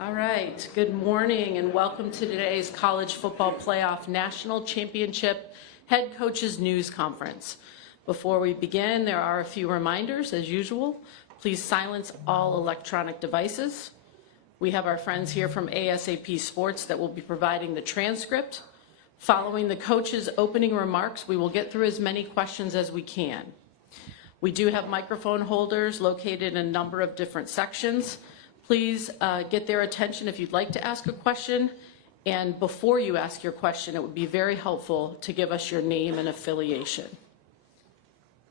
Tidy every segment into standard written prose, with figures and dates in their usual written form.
All right, good morning and welcome to today's College Football Playoff National Championship Head Coaches News Conference. Before we begin, there are a few reminders as usual. Please silence all electronic devices. We have our friends here from ASAP Sports that will be providing the transcript. Following the coaches' opening remarks, we will get through as many questions as we can. We do have microphone holders located in a number of different sections. Please get their attention if you'd like to ask a question. And before you ask your question, it would be very helpful to give us your name and affiliation.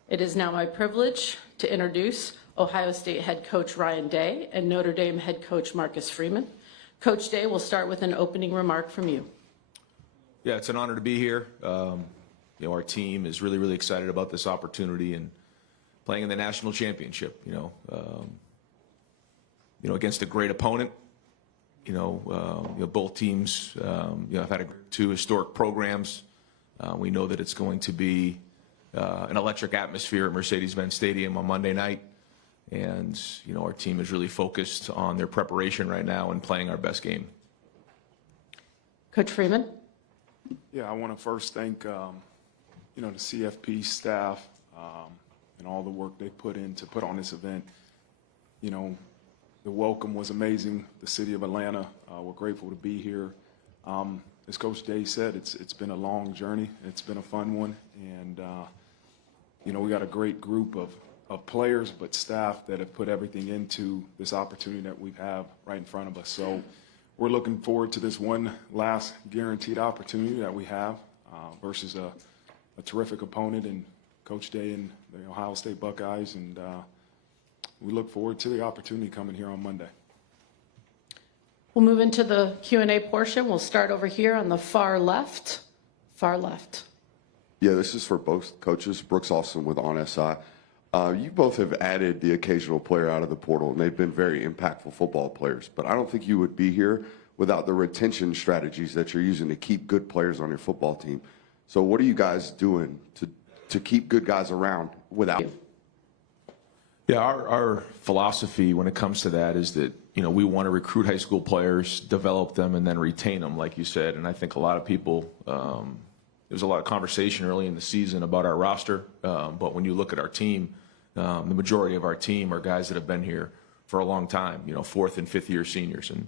It is now my privilege to introduce Ohio State head coach Ryan Day and Notre Dame head coach Marcus Freeman. Coach Day, will start with an opening remark from you. Yeah, it's an honor to be here. Our team is really excited about this opportunity and playing in the national championship. Against a great opponent. Both teams have had two historic programs. We know that it's going to be an electric atmosphere at Mercedes-Benz Stadium on Monday night. And, our team is really focused on their preparation right now and playing our best game. Coach Freeman. Yeah, I want to first thank, the CFP staff and all the work they put in to put on this event. The welcome was amazing. The city of Atlanta, we're grateful to be here. As Coach Day said, it's been a long journey. It's been a fun one. And, we got a great group of players, but staff that have put everything into this opportunity that we have right in front of us. So we're looking forward to this one last guaranteed opportunity that we have versus a terrific opponent in Coach Day and the Ohio State Buckeyes. And we look forward to the opportunity coming here on Monday. We'll move into the Q&A portion. We'll start over here on the far left. Far left. Yeah, this is for both coaches. Brooks Austin with On SI. You both have added the occasional player out of the portal, and they've been very impactful football players. But I don't think you would be here without the retention strategies that you're using to keep good players on your football team. So what are you guys doing to keep good guys around without? Yeah, our philosophy when it comes to that is that, we want to recruit high school players, develop them, and then retain them, like you said. And I think a lot of people, there was a lot of conversation early in the season about our roster. But when you look at our team, the majority of our team are guys that have been here for a long time, fourth and fifth year seniors and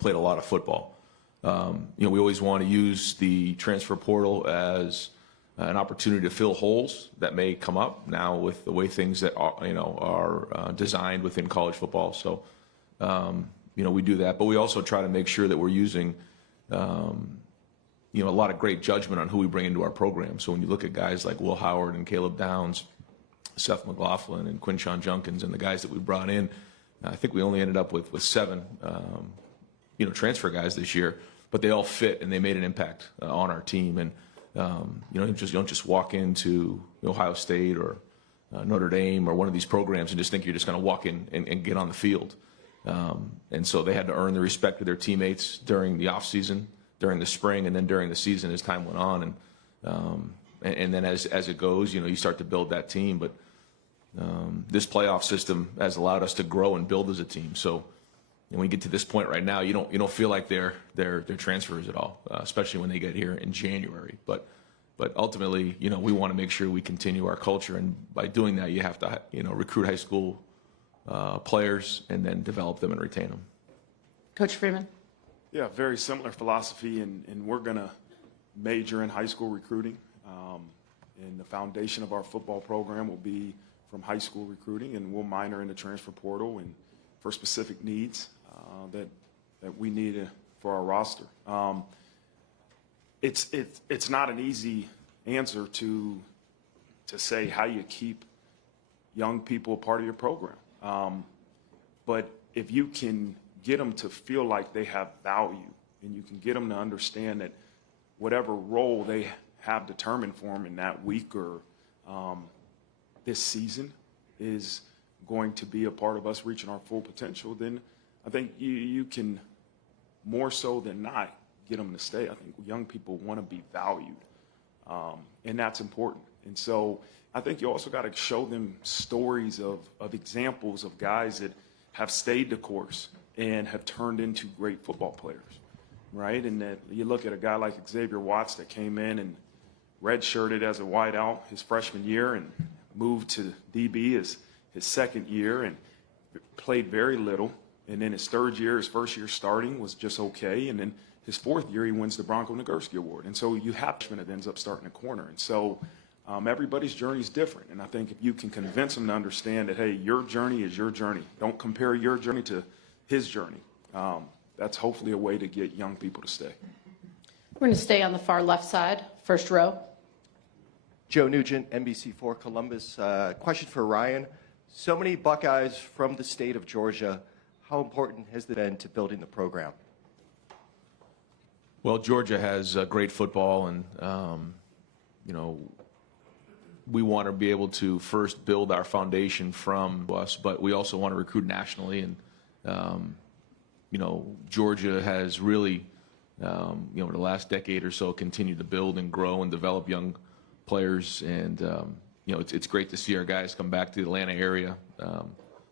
played a lot of football. We always want to use the transfer portal as an opportunity to fill holes that may come up now with the way things that are designed within college football. So, we do that, but we also try to make sure that we're using, a lot of great judgment on who we bring into our program. So when you look at guys like Will Howard and Caleb Downs, Seth McLaughlin and Quinshon Junkins and the guys that we brought in, I think we only ended up with 7, transfer guys this year, but they all fit and they made an impact on our team. And you don't just walk into Ohio State or Notre Dame or one of these programs and just think you're just going to walk in and get on the field. And so they had to earn the respect of their teammates during the off season, during the spring, and then during the season as time went on. And then as it goes, you start to build that team. But this playoff system has allowed us to grow and build as a team. So when we get to this point right now, you don't feel like they're transfers at all, especially when they get here in January. But ultimately, we want to make sure we continue our culture, and by doing that, you have to recruit high school players and then develop them and retain them. Coach Freeman. Yeah, very similar philosophy, and we're going to major in high school recruiting. And the foundation of our football program will be from high school recruiting, and we'll minor in the transfer portal and for specific needs that we need for our roster. It's not an easy answer to say how you keep young people a part of your program. But if you can get them to feel like they have value, and you can get them to understand that whatever role they have determined for them in that week or this season is going to be a part of us reaching our full potential, then I think you can more so than not get them to stay. I think young people want to be valued, and that's important. And so I think you also got to show them stories of examples of guys that have stayed the course and have turned into great football players, right? And then you look at a guy like Xavier Watts that came in and redshirted as a wideout his freshman year and moved to DB his second year and played very little. And then his third year, his first year starting was just okay. And then his fourth year, he wins the Bronco Nagurski Award. And so you have that ends up starting a corner. And so everybody's journey is different. And I think if you can convince them to understand that, hey, your journey is your journey. Don't compare your journey to his journey. That's hopefully a way to get young people to stay. We're going to stay on the far left side, first row. Joe Nugent, NBC4 Columbus. Question for Ryan. So many Buckeyes from the state of Georgia. How important has it been to building the program? Well, Georgia has great football, and we want to be able to first build our foundation from us, but we also want to recruit nationally. And Georgia has really, the last decade or so, continued to build and grow and develop young players. And it's great to see our guys come back to the Atlanta area.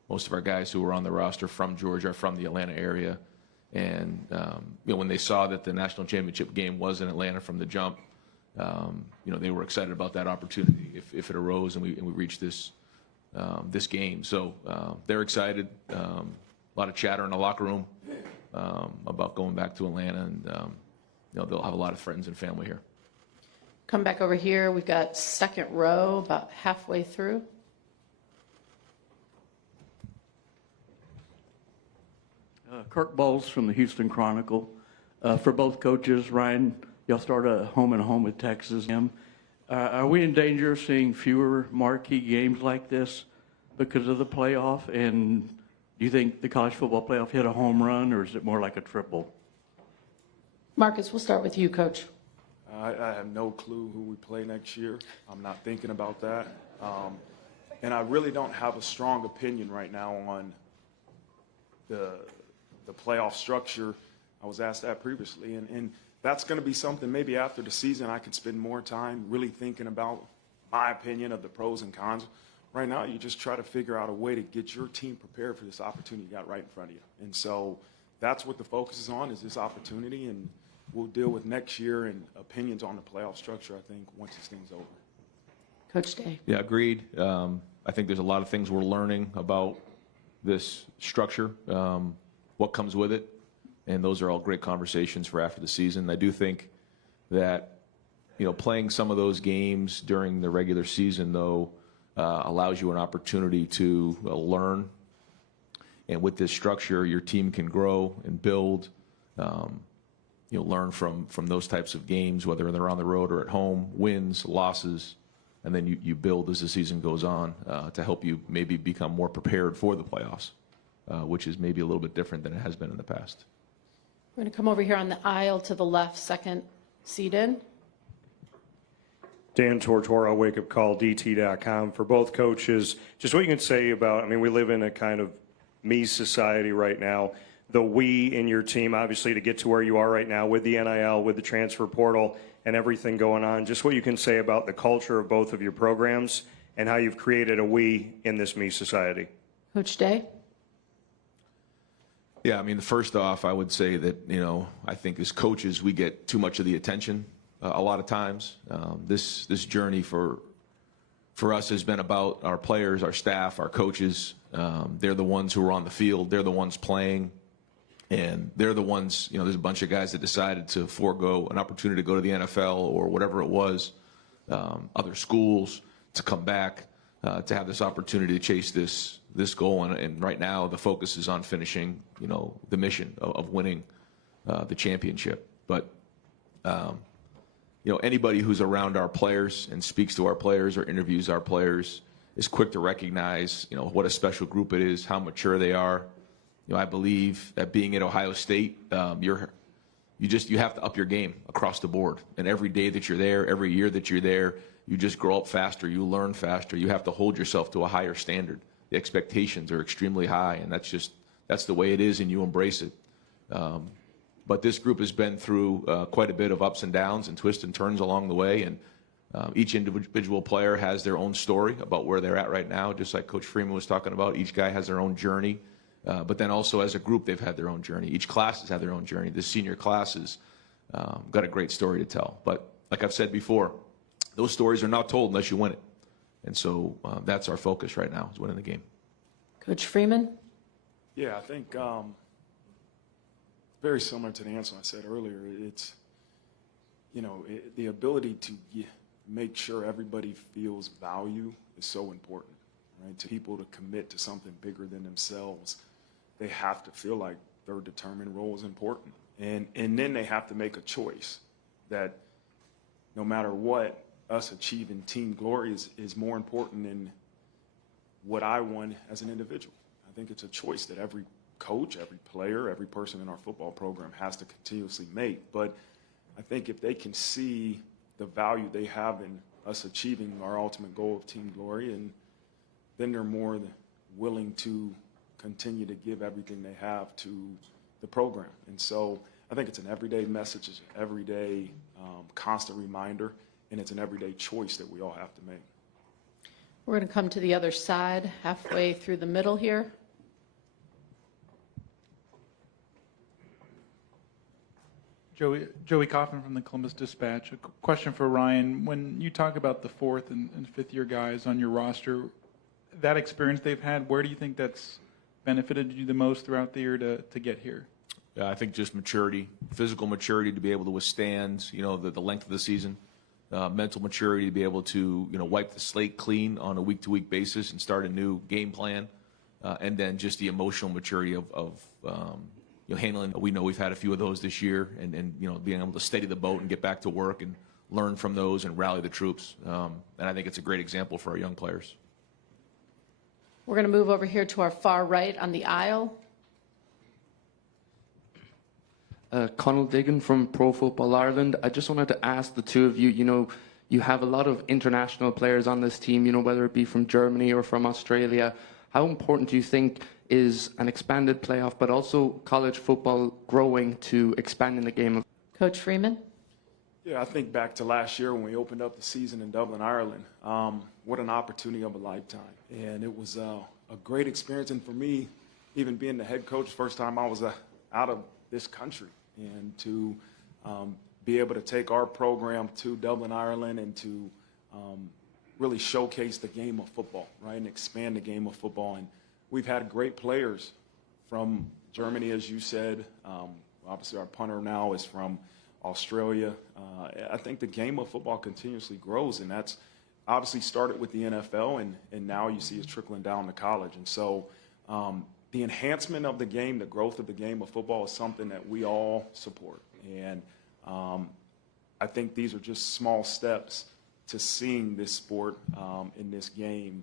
Most of our guys who were on the roster from Georgia are from the Atlanta area. And, when they saw that the national championship game was in Atlanta from the jump, they were excited about that opportunity if it arose and we reached this game. So they're excited. A lot of chatter in the locker room about going back to Atlanta, and they'll have a lot of friends and family here. Come back over here. We've got second row, about halfway through. Kirk Bowles from the Houston Chronicle. For both coaches, Ryan, y'all start a home and home with Texas. Are we in danger of seeing fewer marquee games like this because of the playoff? And do you think the college football playoff hit a home run, or is it more like a triple? Marcus, we'll start with you, Coach. I have no clue who we play next year. I'm not thinking about that. And I really don't have a strong opinion right now on the playoff structure. I was asked that previously. And that's going to be something maybe after the season I can spend more time really thinking about my opinion of the pros and cons. Right now, you just try to figure out a way to get your team prepared for this opportunity you got right in front of you. And so that's what the focus is on, is this opportunity. And we'll deal with next year and opinions on the playoff structure, I think, once this thing's over. Coach Day. Yeah, agreed. I think there's a lot of things we're learning about this structure, what comes with it, and those are all great conversations for after the season. I do think that, playing some of those games during the regular season, though, allows you an opportunity to learn. And with this structure, your team can grow and build. Learn from those types of games, whether they're on the road or at home, wins, losses, and then you build as the season goes on to help you maybe become more prepared for the playoffs, which is maybe a little bit different than it has been in the past. We're going to come over here on the aisle to the left, second seat in. Dan Tortora, wakeupcalldt.com. For both coaches, just what you can say about, we live in a kind of me society right now. The we in your team, obviously, to get to where you are right now with the NIL, with the transfer portal, and everything going on. Just what you can say about the culture of both of your programs and how you've created a we in this me society. Coach Day. Yeah, first off, I would say that, I think as coaches, we get too much of the attention a lot of times. This journey for us has been about our players, our staff, our coaches. They're the ones who are on the field. They're the ones playing. And they're the ones, there's a bunch of guys that decided to forego an opportunity to go to the NFL or whatever it was, other schools, to come back, to have this opportunity to chase this goal. And right now the focus is on finishing, the mission of winning the championship. But, anybody who's around our players and speaks to our players or interviews our players is quick to recognize, what a special group it is, how mature they are. I believe that being at Ohio State, you have to up your game across the board. And every day that you're there, every year that you're there, you just grow up faster, you learn faster, you have to hold yourself to a higher standard. The expectations are extremely high, and that's the way it is, and you embrace it. But this group has been through quite a bit of ups and downs and twists and turns along the way, and each individual player has their own story about where they're at right now, just like Coach Freeman was talking about. Each guy has their own journey But then also as a group, they've had their own journey. Each class has had their own journey. The senior classes got a great story to tell. But like I've said before, those stories are not told unless you win it. And so that's our focus right now, is winning the game. Coach Freeman? Yeah, I think very similar to the answer I said earlier. It's, the ability to make sure everybody feels value is so important, right? To people to commit to something bigger than themselves, they have to feel like their determined role is important. And then they have to make a choice that no matter what, us achieving team glory is more important than what I want as an individual. I think it's a choice that every coach, every player, every person in our football program has to continuously make. But I think if they can see the value they have in us achieving our ultimate goal of team glory, and then they're more than willing to continue to give everything they have to the program. And so I think it's an everyday message, it's an everyday constant reminder, and it's an everyday choice that we all have to make. We're going to come to the other side, halfway through the middle here. Joey Kaufman from the Columbus Dispatch. A question for Ryan. When you talk about the fourth and fifth year guys on your roster, that experience they've had, where do you think that's benefited you the most throughout the year to get here? I think just maturity, physical maturity to be able to withstand, the length of the season, mental maturity to be able to, wipe the slate clean on a week-to-week basis and start a new game plan, and then just the emotional maturity of handling. We know we've had a few of those this year, and being able to steady the boat and get back to work and learn from those and rally the troops. And I think it's a great example for our young players. We're going to move over here to our far right on the aisle. Conal Diggin from Pro Football Ireland. I just wanted to ask the two of you, you have a lot of international players on this team, whether it be from Germany or from Australia. How important do you think is an expanded playoff, but also college football growing to expanding the game? Coach Freeman? Yeah, I think back to last year when we opened up the season in Dublin, Ireland. What an opportunity of a lifetime. And it was a great experience. And for me, even being the head coach, first time I was out of this country, and to be able to take our program to Dublin, Ireland, and to really showcase the game of football, right, and expand the game of football. And we've had great players from Germany, as you said. Obviously, our punter now is from Australia. I think the game of football continuously grows, and that's obviously started with the NFL, and now you see it's trickling down to college. And so the enhancement of the game, the growth of the game of football is something that we all support. And I think these are just small steps to seeing this sport in this game,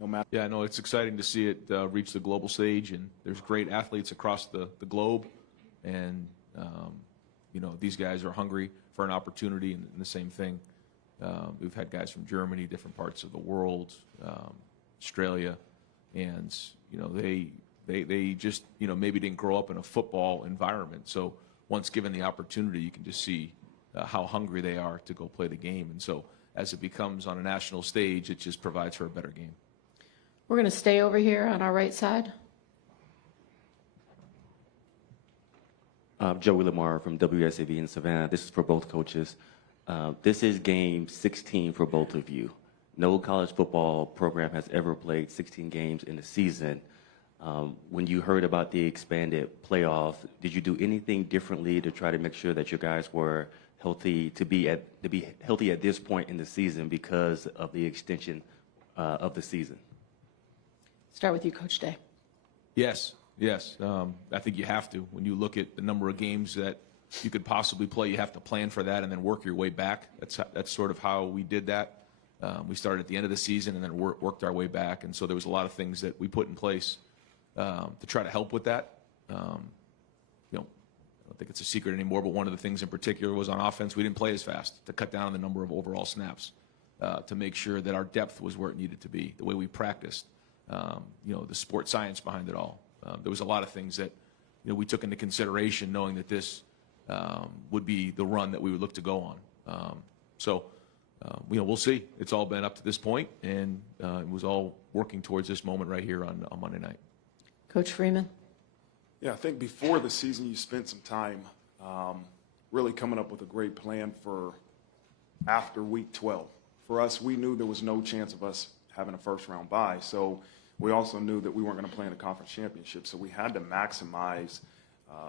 no matter. Yeah, no, it's exciting to see it reach the global stage, and there's great athletes across the globe. And, these guys are hungry for an opportunity, and the same thing. We've had guys from Germany, different parts of the world, Australia, and, they just, maybe didn't grow up in a football environment. So once given the opportunity, you can just see how hungry they are to go play the game. And so as it becomes on a national stage, it just provides for a better game. We're going to stay over here on our right side. Joey Lamar from WSAV in Savannah. This is for both coaches. This is game 16 for both of you. No college football program has ever played 16 games in a season. When you heard about the expanded playoff, did you do anything differently to try to make sure that you guys were healthy to be healthy at this point in the season because of the extension of the season? Start with you, Coach Day. Yes. I think you have to. When you look at the number of games that you could possibly play, you have to plan for that and then work your way back. That's sort of how we did that. We started at the end of the season and then worked our way back. And so there was a lot of things that we put in place to try to help with that. I don't think it's a secret anymore, but one of the things in particular was on offense, we didn't play as fast to cut down on the number of overall snaps, to make sure that our depth was where it needed to be, the way we practiced, the sport science behind it all. There was a lot of things that we took into consideration, knowing that this would be the run that we would look to go on. We'll see. It's all been up to this point, and it was all working towards this moment right here on Monday night. Coach Freeman? Yeah, I think before the season, you spent some time really coming up with a great plan for after week 12. For us, we knew there was no chance of us having a first-round bye, so we also knew that we weren't going to play in the conference championship, so we had to maximize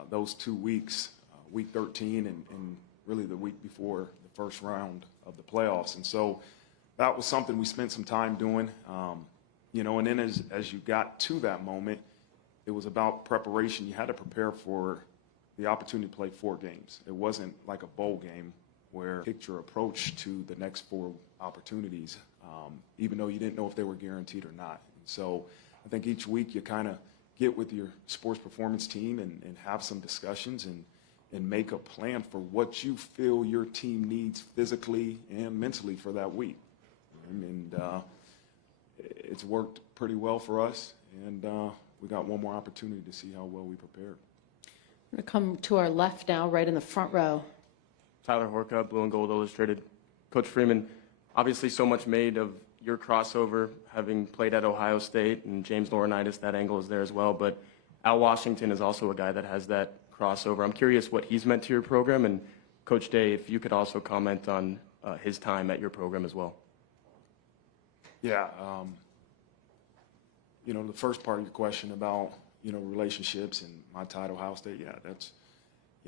those 2 weeks, week 13 and really the week before the first round of the playoffs. And so that was something we spent some time doing, and then as you got to that moment, it was about preparation. You had to prepare for the opportunity to play 4 games. It wasn't like a bowl game where you picked your approach to the next 4 opportunities, even though you didn't know if they were guaranteed or not. And so I think each week you kind of get with your sports performance team and have some discussions and make a plan for what you feel your team needs physically and mentally for that week. And it's worked pretty well for us, and we got one more opportunity to see how well we prepared. I'm going to come to our left now, right in the front row. Tyler Horka, Blue and Gold Illustrated. Coach Freeman, obviously so much made of your crossover, having played at Ohio State, and James Laurinaitis, that angle is there as well. But Al Washington is also a guy that has that crossover. I'm curious what he's meant to your program, and Coach Day, if you could also comment on his time at your program as well. Yeah, the first part of your question about, relationships and my time at Ohio State, yeah, that's,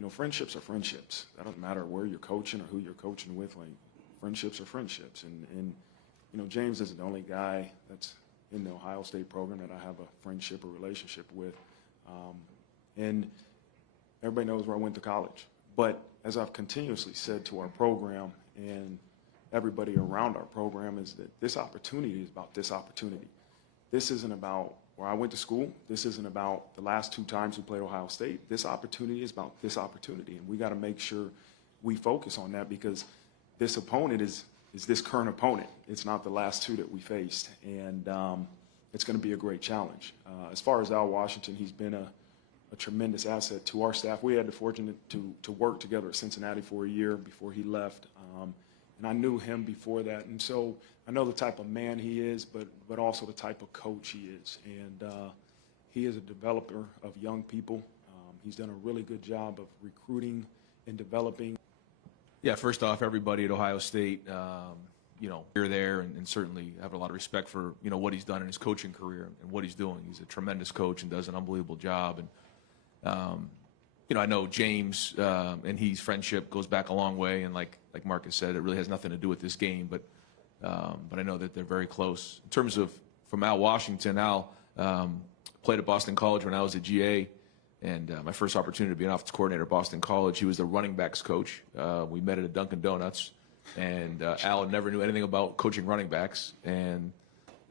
friendships are friendships. That doesn't matter where you're coaching or who you're coaching with. Like, friendships are friendships. And James isn't the only guy that's in the Ohio State program that I have a friendship or relationship with. And everybody knows where I went to college. But as I've continuously said to our program and everybody around our program, is that this opportunity is about this opportunity. This isn't about where I went to school. This isn't about the last 2 times we played Ohio State. This opportunity is about this opportunity, and we got to make sure we focus on that, because this opponent is this current opponent. It's not the last 2 that we faced, and it's going to be a great challenge. As far as Al Washington, he's been a tremendous asset to our staff. We had the fortune to work together at Cincinnati for a year before he left. And I knew him before that, and so I know the type of man he is, but also the type of coach he is. And he is a developer of young people. He's done a really good job of recruiting and developing. Yeah, first off, everybody at Ohio State, you're there, and certainly have a lot of respect for, what he's done in his coaching career and what he's doing. He's a tremendous coach and does an unbelievable job. And, I know James and his friendship goes back a long way, and like Marcus said, it really has nothing to do with this game, but I know that they're very close. In terms of from Al Washington, Al played at Boston College when I was a GA, and my first opportunity to be an offensive coordinator at Boston College, he was the running backs coach. We met at a Dunkin' Donuts, and Al never knew anything about coaching running backs, and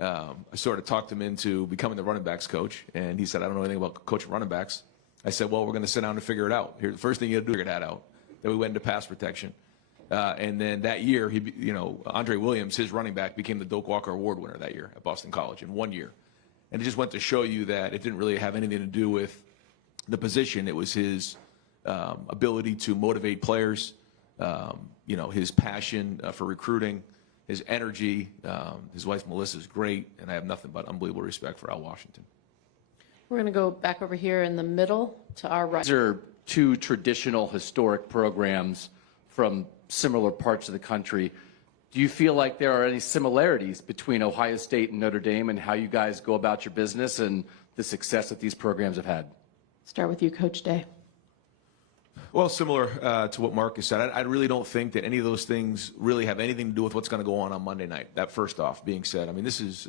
I sort of talked him into becoming the running backs coach, and he said, I don't know anything about coaching running backs. I said, well, we're going to sit down and figure it out. Here, the first thing you got to do is figure that out. Then we went into pass protection. And then that year, Andre Williams, his running back, became the Doak Walker Award winner that year at Boston College in 1 year. And it just went to show you that it didn't really have anything to do with the position. It was his ability to motivate players, his passion for recruiting, his energy. His wife, Melissa, is great, and I have nothing but unbelievable respect for Al Washington. We're going to go back over here in the middle to our right. These are 2 traditional historic programs from similar parts of the country. Do you feel like there are any similarities between Ohio State and Notre Dame and how you guys go about your business and the success that these programs have had? Start with you, Coach Day. Well, similar to what Marcus said, I really don't think that any of those things really have anything to do with what's going to go on Monday night. That first off being said, I mean, this is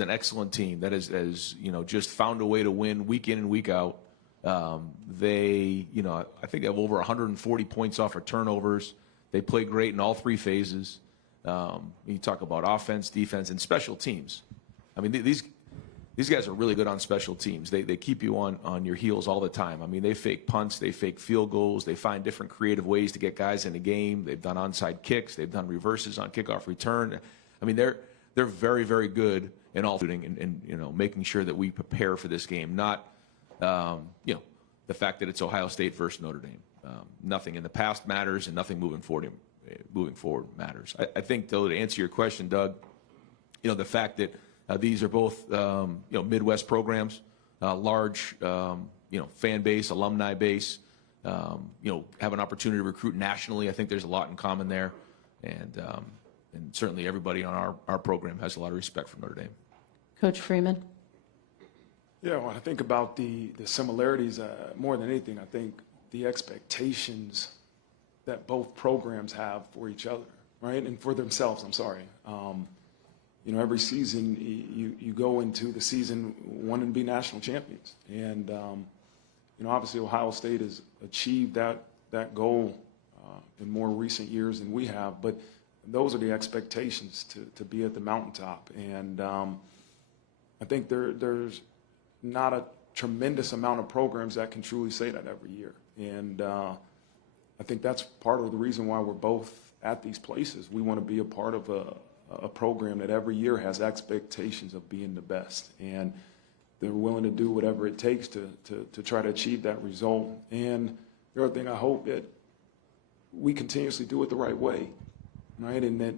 an excellent team that has just found a way to win week in and week out. They, I think they have over 140 points off of turnovers. They play great in all 3 phases. You talk about offense, defense, and special teams. I mean, these guys are really good on special teams. They keep you on your heels all the time. I mean, they fake punts, they fake field goals, they find different creative ways to get guys in the game. They've done onside kicks, they've done reverses on kickoff return. I mean, they're very, very good in all shooting and making sure that we prepare for this game. Not the fact that it's Ohio State versus Notre Dame. Nothing in the past matters, and nothing moving forward matters. I think, though, to answer your question, Doug, the fact that these are both Midwest programs, large, fan base, alumni base. Have an opportunity to recruit nationally. I think there's a lot in common there, and certainly everybody on our program has a lot of respect for Notre Dame. Coach Freeman. Yeah, when I think about the similarities, more than anything, I think the expectations that both programs have for each other, right, and for themselves. I'm sorry. Every season you go into the season wanting to be national champions, and obviously Ohio State has achieved that goal in more recent years than we have, but those are the expectations to be at the mountaintop, and I think there's not a tremendous amount of programs that can truly say that every year, and I think that's part of the reason why we're both at these places. We want to be a part of a program that every year has expectations of being the best, and they're willing to do whatever it takes to try to achieve that result. And the other thing, I hope that we continuously do it the right way, right? And that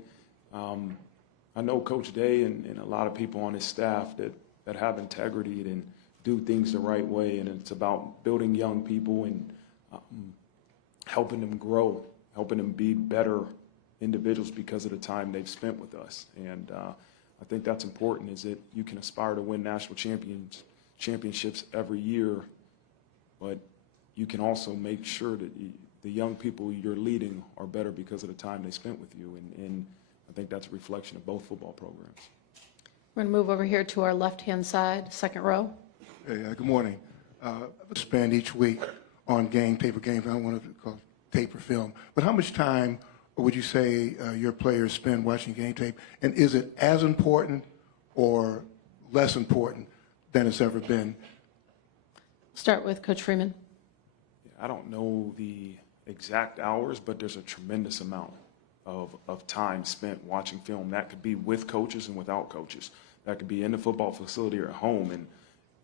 I know Coach Day and a lot of people on his staff that have integrity and do things the right way, and it's about building young people and helping them grow, helping them be better individuals because of the time they've spent with us. And I think that's important, is that you can aspire to win national championships every year, but you can also make sure that the young people you're leading are better because of the time they spent with you. And I think that's a reflection of both football programs. We're going to move over here to our left-hand side, second row. Hey, good morning. I spend each week on paper games. I don't want to call tape or film, but how much time would you say your players spend watching game tape? And is it as important or less important than it's ever been? Start with Coach Freeman. I don't know the exact hours, but there's a tremendous amount of time spent watching film. That could be with coaches and without coaches. That could be in the football facility or at home. And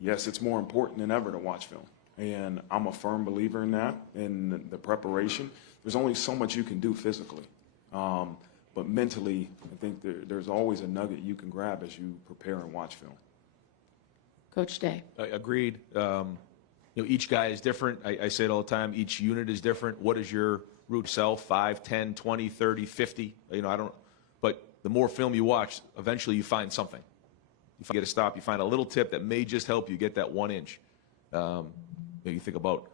yes, it's more important than ever to watch film. And I'm a firm believer in that, in the preparation. There's only so much you can do physically. But mentally, I think there's always a nugget you can grab as you prepare and watch film. Coach Day. Agreed. Each guy is different. I say it all the time. Each unit is different. What is your root self? 5, 10, 20, 30, 50? But the more film you watch, eventually you find something. You get a stop, you find a little tip that may just help you get that 1 inch. You think about,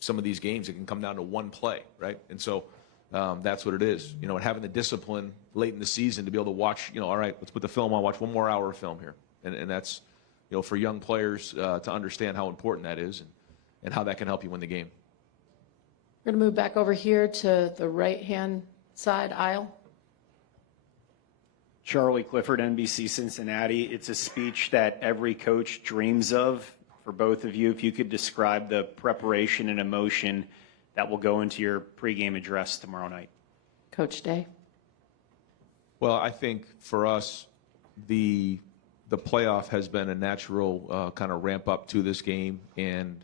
some of these games, it can come down to one play, right? And so that's what it is. And having the discipline late in the season to be able to watch, all right, let's put the film on, watch 1 more hour of film here. And that's, for young players to understand how important that is and how that can help you win the game. We're going to move back over here to the right-hand side aisle. Charlie Clifford, NBC Cincinnati. It's a speech that every coach dreams of. For both of you, if you could describe the preparation and emotion that will go into your pregame address tomorrow night. Coach Day. Well, I think for us, the playoff has been a natural kind of ramp up to this game and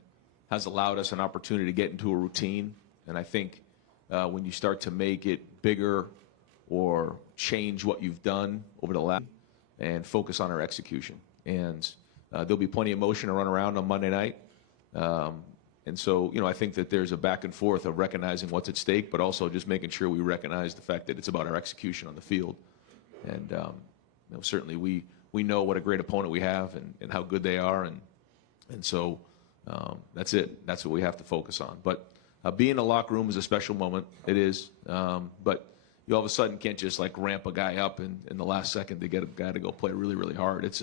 has allowed us an opportunity to get into a routine. And I think when you start to make it bigger or change what you've done over the last and focus on our execution. And there'll be plenty of motion to run around on Monday night. And so, I think that there's a back and forth of recognizing what's at stake, but also just making sure we recognize the fact that it's about our execution on the field. And certainly we know what a great opponent we have and how good they are. And so that's it. That's what we have to focus on. But being in the locker room is a special moment. It is. But you all of a sudden can't just ramp a guy up in the last second to get a guy to go play really, really hard. It's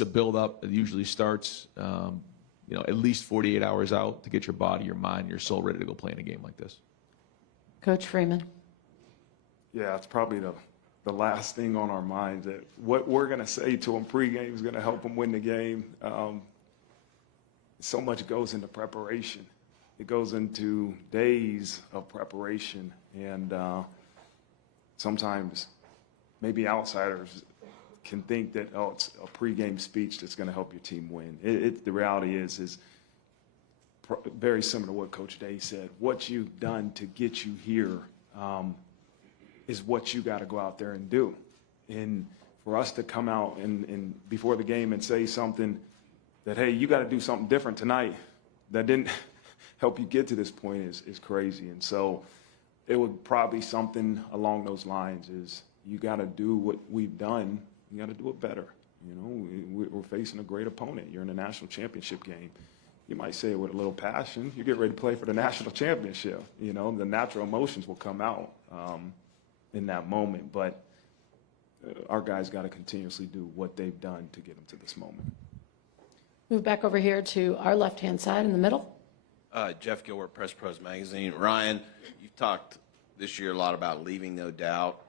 a build-up. It usually starts, at least 48 hours out to get your body, your mind, your soul ready to go play in a game like this. Coach Freeman. Yeah, it's probably the last thing on our minds. That what we're going to say to them pregame is going to help them win the game. So much goes into preparation. It goes into days of preparation, and sometimes maybe outsiders can think that, it's a pregame speech that's going to help your team win. The reality is very similar to what Coach Day said. What you've done to get you here is what you got to go out there and do. And for us to come out and before the game and say something that, hey, you got to do something different tonight that didn't help you get to this point is crazy. And so it would probably something along those lines is you got to do what we've done. You got to do it better. You know, we're facing a great opponent. You're in a national championship game. You might say it with a little passion. You get ready to play for the national championship. You know, the natural emotions will come out in that moment. But our guys got to continuously do what they've done to get them to this moment. Move back over here to our left-hand side in the middle. Jeff Gilbert, Press Pros Magazine. Ryan, you've talked this year a lot about leaving no doubt.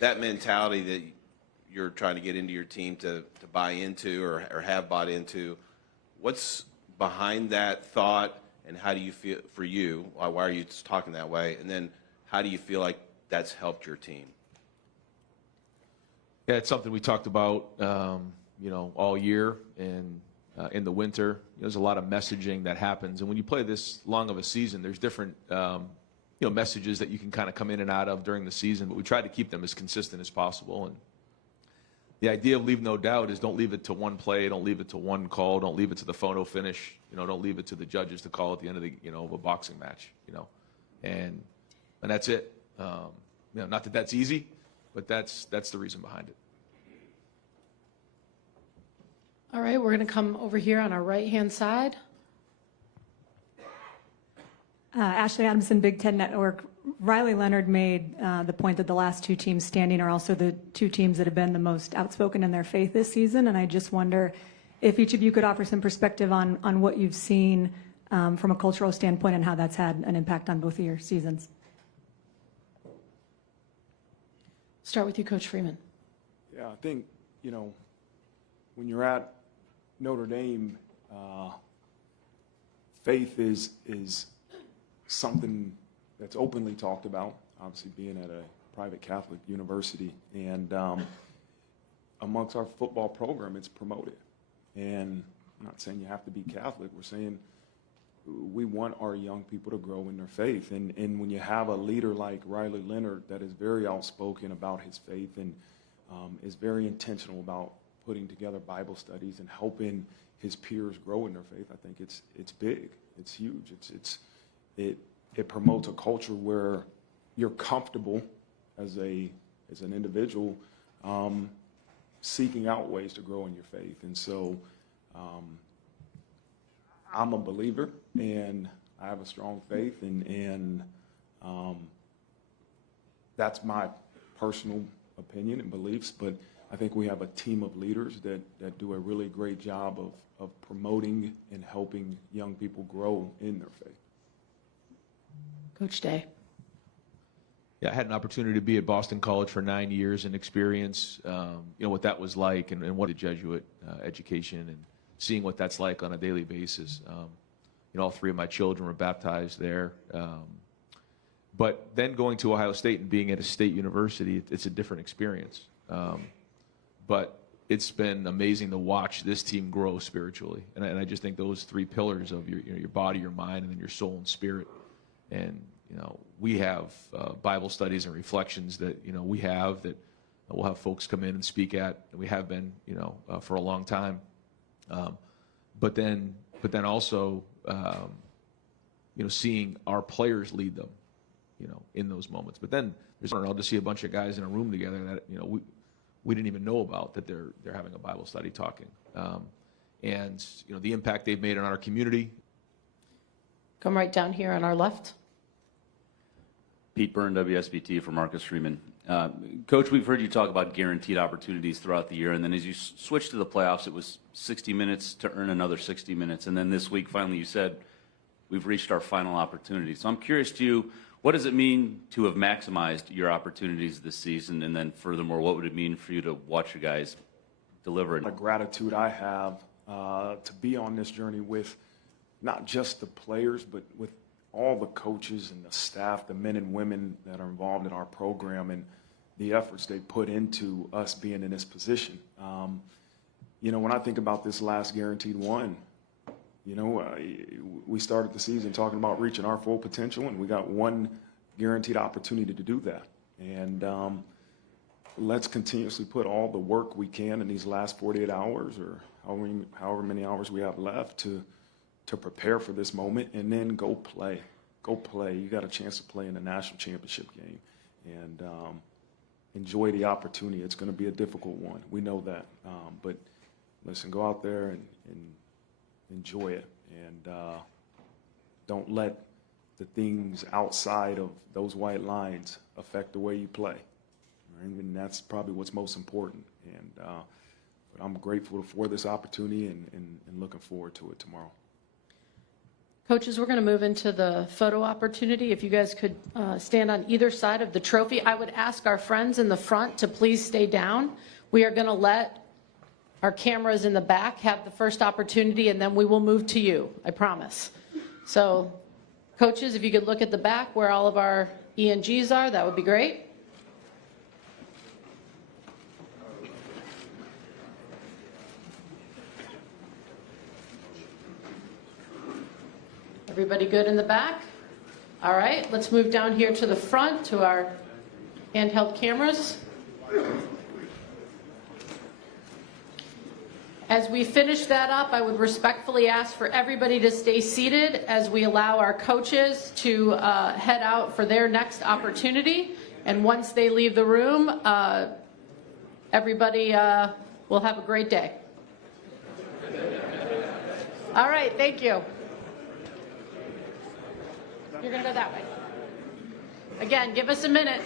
That mentality that you're trying to get into your team to buy into or have bought into, what's behind that thought, and how do you feel for you? Why are you talking that way? And then how do you feel like that's helped your team? Yeah, it's something we talked about, all year and in the winter. There's a lot of messaging that happens, and when you play this long of a season, there's different, messages that you can kind of come in and out of during the season. But we try to keep them as consistent as possible. And the idea of leave no doubt is don't leave it to one play, don't leave it to one call, don't leave it to the photo finish. Don't leave it to the judges to call at the end of the of a boxing match. And that's it. Not that that's easy, but that's the reason behind it. All right, we're going to come over here on our right-hand side. Ashley Adamson, Big Ten Network. Riley Leonard made the point that the last two teams standing are also the two teams that have been the most outspoken in their faith this season, and I just wonder if each of you could offer some perspective on what you've seen from a cultural standpoint and how that's had an impact on both of your seasons. Start with you, Coach Freeman. Yeah, I think, when you're at Notre Dame, faith is something that's openly talked about, obviously being at a private Catholic university. And amongst our football program, it's promoted. And I'm not saying you have to be Catholic. We're saying we want our young people to grow in their faith. And when you have a leader like Riley Leonard that is very outspoken about his faith and is very intentional about putting together Bible studies and helping his peers grow in their faith, I think it's big. It's huge. It promotes a culture where you're comfortable as an individual seeking out ways to grow in your faith. And so I'm a believer, and I have a strong faith, and that's my personal opinion and beliefs. But I think we have a team of leaders that do a really great job of promoting and helping young people grow in their faith. Coach Day. Yeah, I had an opportunity to be at Boston College for 9 years and experience, what that was like and what a Jesuit education and seeing what that's like on a daily basis. All three of my children were baptized there. But then going to Ohio State and being at a state university, it's a different experience. But it's been amazing to watch this team grow spiritually. And I just think those three pillars of your body, your mind, and then your soul and spirit. And, we have Bible studies and reflections that, we have that we'll have folks come in and speak at, and we have been, for a long time. But then also, seeing our players lead them, in those moments. But then there's to see a bunch of guys in a room together that, we didn't even know about, that they're having a Bible study talking. And, the impact they've made on our community. Come right down here on our left. Pete Byrne, WSBT, for Marcus Freeman. Coach, we've heard you talk about guaranteed opportunities throughout the year, and then as you switched to the playoffs, it was 60 minutes to earn another 60 minutes. And then this week, finally, you said, we've reached our final opportunity. So I'm curious to you, what does it mean to have maximized your opportunities this season? And then furthermore, what would it mean for you to watch you guys deliver? The gratitude I have to be on this journey with not just the players, but with all the coaches and the staff, the men and women that are involved in our program, and the efforts they put into us being in this position. When I think about this last guaranteed one, we started the season talking about reaching our full potential, and we got one guaranteed opportunity to do that. And let's continuously put all the work we can in these last 48 hours or however many hours we have left to prepare for this moment, and then go play. Go play. You got a chance to play in the national championship game, and enjoy the opportunity. It's going to be a difficult one. We know that. But listen, go out there and enjoy it, and don't let the things outside of those white lines affect the way you play. Right? And that's probably what's most important. And but I'm grateful for this opportunity and looking forward to it tomorrow. Coaches, we're going to move into the photo opportunity. If you guys could stand on either side of the trophy. I would ask our friends in the front to please stay down. We are going to let our cameras in the back have the first opportunity, and then we will move to you, I promise. So, coaches, if you could look at the back where all of our ENGs are, that would be great. Everybody good in the back? All right, let's move down here to the front to our handheld cameras. As we finish that up, I would respectfully ask for everybody to stay seated as we allow our coaches to head out for their next opportunity. And once they leave the room, everybody will have a great day. All right, thank you. You're going to go that way. Again, give us a minute.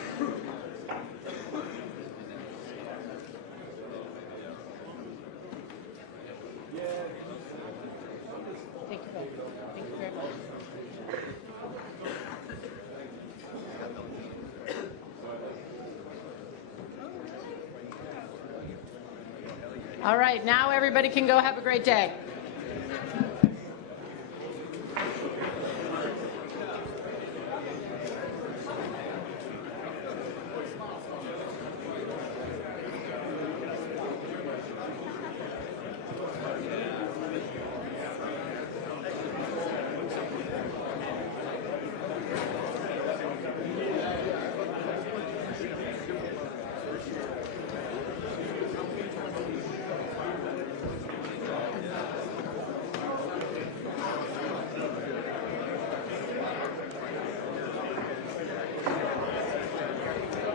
Thank you both. Thank you very much. All right, now everybody can go have a great day.